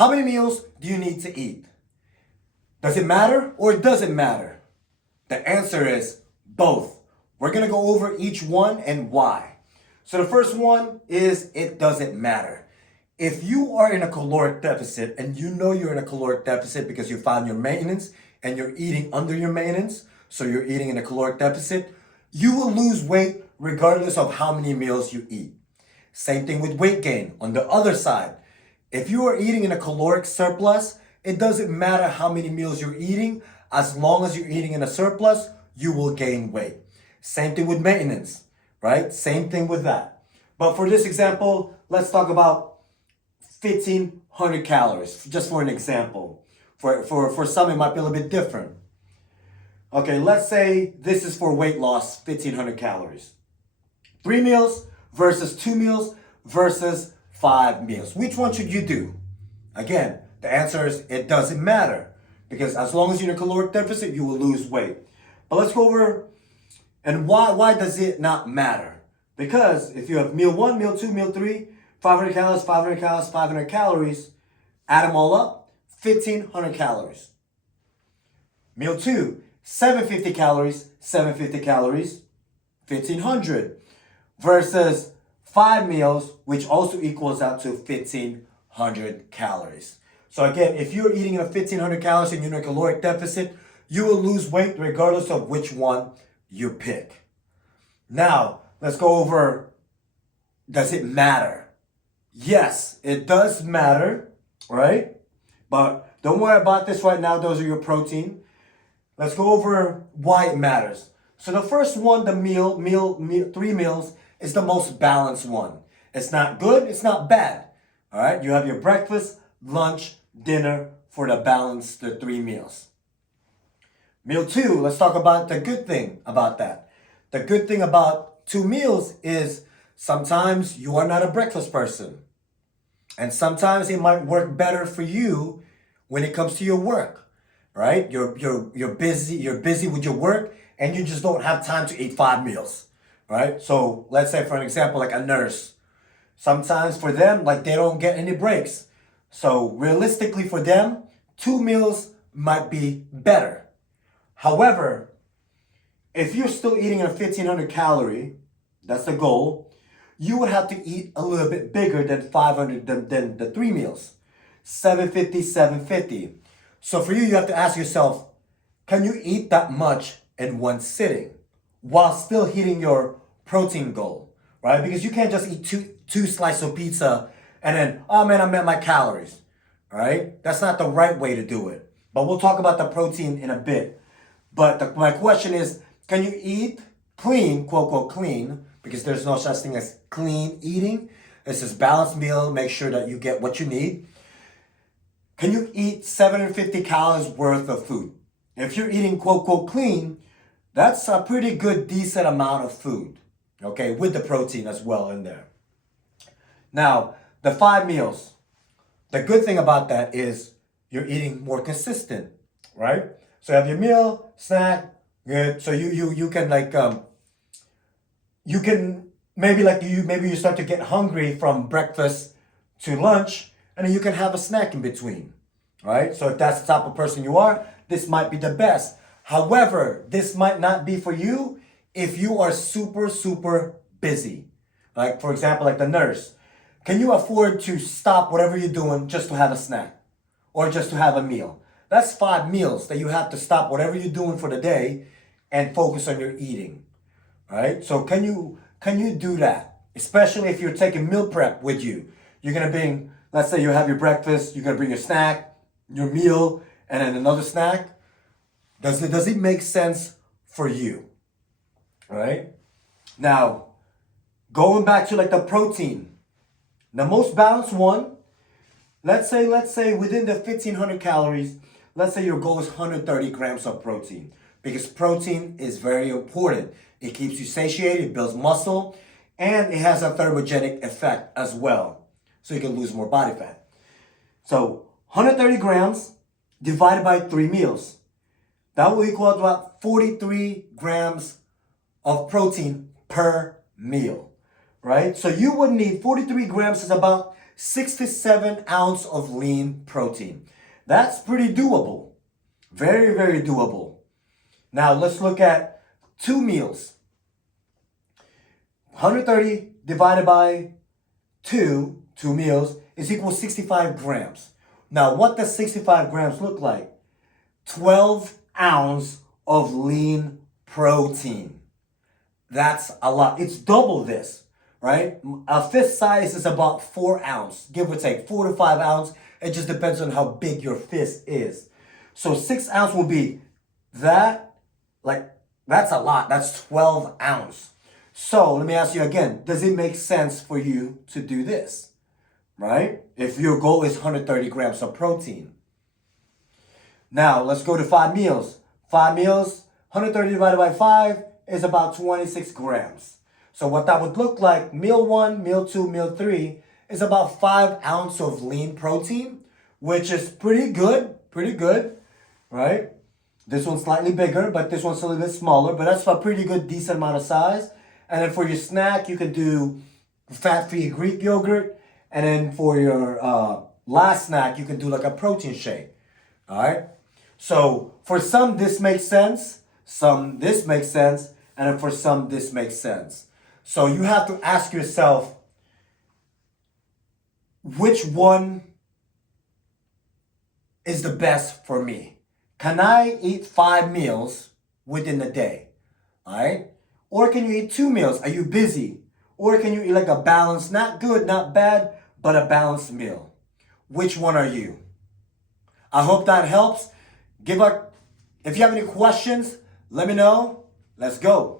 How many meals do you need to eat? Does it matter or does it matter? The answer is both. We're going to go over each one and why. So the first one is it doesn't matter. If you are in a caloric deficit and you know you're in a caloric deficit because you found your maintenance and you're eating under your maintenance, so you're eating in a caloric deficit, you will lose weight regardless of how many meals you eat. Same thing with weight gain. On the other side, if you are eating in a caloric surplus, it doesn't matter how many meals you're eating. As long as you're eating in a surplus, you will gain weight. Same thing with maintenance, right? Same thing with that. But for this example, let's talk about 1,500 calories, just for an example. For some, it might be a little bit different. Okay, let's say this is for weight loss, 1,500 calories. 3 meals versus 2 meals versus 5 meals. Which one should you do? Again, the answer is it doesn't matter. Because as long as you're in a caloric deficit, you will lose weight. But let's go over, and why does it not matter? Because if you have meal 1, meal 2, meal 3, 500 calories, 500 calories, 500 calories, add them all up, 1,500 calories. Meal 2, 750 calories, 750 calories, 1,500. Versus 5 meals, which also equals out to 1,500 calories. So again, if you're eating a 1,500 calories and you're in a caloric deficit, you will lose weight regardless of which one you pick. Now, let's go over, does it matter? Yes, it does matter, right? But don't worry about this right now. Those are your protein. Let's go over why it matters. So the first one, the meal, 3 meals, is the most balanced one. It's not good, it's not bad. All right, you have your breakfast, lunch, dinner for the balance, the 3 meals. Meal 2, let's talk about the good thing about that. The good thing about 2 meals is sometimes you are not a breakfast person. And sometimes it might work better for you when it comes to your work, right? You're busy with your work and you just don't have time to eat 5 meals, right? So let's say for an example, like a nurse, sometimes for them, like they don't get any breaks. So realistically for them, 2 meals might be better. However, if you're still eating a 1,500 calorie, that's the goal, you would have to eat a little bit bigger than 500 than the 3 meals. 750, 750. So for you, you have to ask yourself, can you eat that much in one sitting while still hitting your protein goal, right? Because you can't just eat two slices of pizza and then, oh man, I met my calories, right? That's not the right way to do it. But we'll talk about the protein in a bit. But my question is, can you eat clean, quote, unquote, clean, because there's no such thing as clean eating. It's this balanced meal, make sure that you get what you need. Can you eat 750 calories worth of food? If you're eating quote, unquote, clean, that's a pretty good, decent amount of food, okay, with the protein as well in there. Now, the 5 meals, the good thing about that is you're eating more consistent, right? So you have your meal, snack, good. So you can like, you can maybe you start to get hungry from breakfast to lunch, and then you can have a snack in between, right? So if that's the type of person you are, this might be the best. However, this might not be for you if you are super busy. Like for example, like the nurse. Can you afford to stop whatever you're doing just to have a snack or just to have a meal? That's 5 meals that you have to stop whatever you're doing for the day and focus on your eating. Right? So can you do that? Especially if you're taking meal prep with you. You're gonna bring, let's say you have your breakfast, you're gonna bring your snack, your meal, and then another snack. Does it make sense for you? Right? Now, going back to like the protein, the most balanced one, let's say within the 1,500 calories, let's say your goal is 130 grams of protein. Because protein is very important. It keeps you satiated, it builds muscle, and it has a thermogenic effect as well. So you can lose more body fat. So 130 grams divided by 3 meals. That will equal to about 43 grams of protein per meal, right? So you would need 43 grams is about 6 to 7 ounce of lean protein. That's pretty doable. Very, very doable. Now let's look at 2 meals. 130 divided by 2 meals is equal to 65 grams. Now what does 65 grams look like? 12 ounce of lean protein. That's a lot. It's double this, right? A fist size is about 4 ounce, give or take 4 to 5 ounce. It just depends on how big your fist is. So 6 ounce will be that, that's a lot. That's 12 ounce. So let me ask you again, does it make sense for you to do this, right? If your goal is 130 grams of protein. Now let's go to 5 meals. 5 meals, 130 divided by 5 is about 26 grams. So what that would look like, meal 1, meal 2, meal 3 is about 5 ounce of lean protein, which is pretty good, right? This one's slightly bigger, but this one's a little bit smaller, but that's a pretty good, decent amount of size. And then for your snack, you can do fat-free Greek yogurt. And then for your last snack, you can do like a protein shake. All right? So for some, this makes sense. Some, this makes sense. And then for some, this makes sense. So you have to ask yourself, which one is the best for me? Can I eat 5 meals within the day? All right? Or can you eat 2 meals? Are you busy? Or can you eat like a balanced, not good, not bad, but a balanced meal? Which one are you? I hope that helps. If you have any questions, let me know. Let's go.